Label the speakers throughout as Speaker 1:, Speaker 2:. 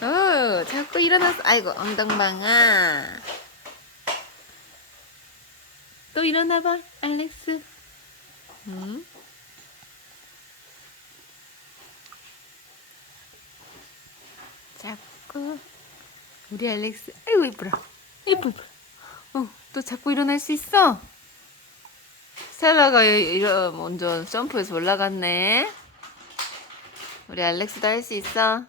Speaker 1: 어, 자꾸 일어났어. 아이고, 엉덩방아. 또 일어나봐, 알렉스. 응? 자꾸 우리 알렉스 아이고 이쁘라 이쁘 어, 또 자꾸 일어날 수 있어 스텔라가 먼저 점프해서 올라갔네 우리 알렉스도 할 수 있어.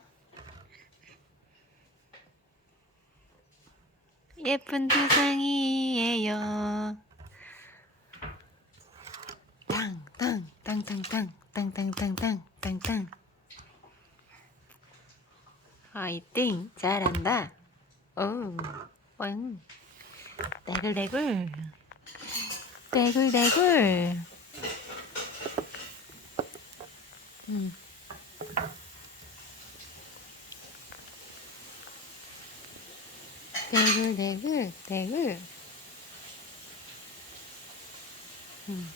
Speaker 1: 예쁜 세상이에요. 땅땅 땅땅땅 땅땅땅땅 땅땅. 화이팅 잘한다. 오 왕. 대굴대굴 대굴대굴. 대굴대굴 대굴 음.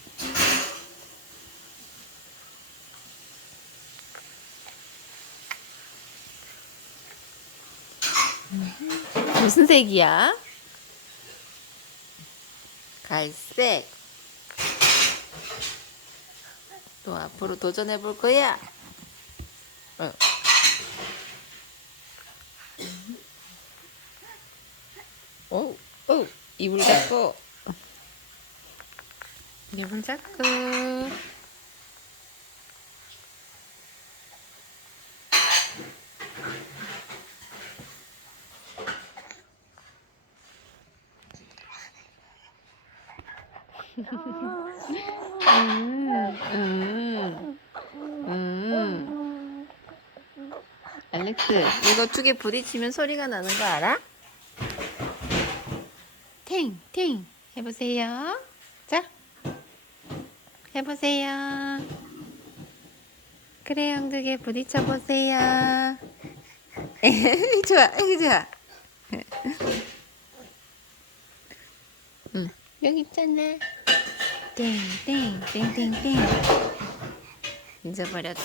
Speaker 1: 무슨 색이야? 갈색. 또 앞으로 도전해 볼 거야. 어. 오, 오, 이불 잡고. 이불 잡고. 음, 음, 음. 알렉스, 이거 두 개 부딪히면 소리가 나는 거 알아? 탱, 탱. 해보세요. 자, 해보세요. 크레용 두 개 부딪혀 보세요. 좋아, 좋아. 응, 여기 있잖아. 땡땡땡땡땡 잊어버렸죠?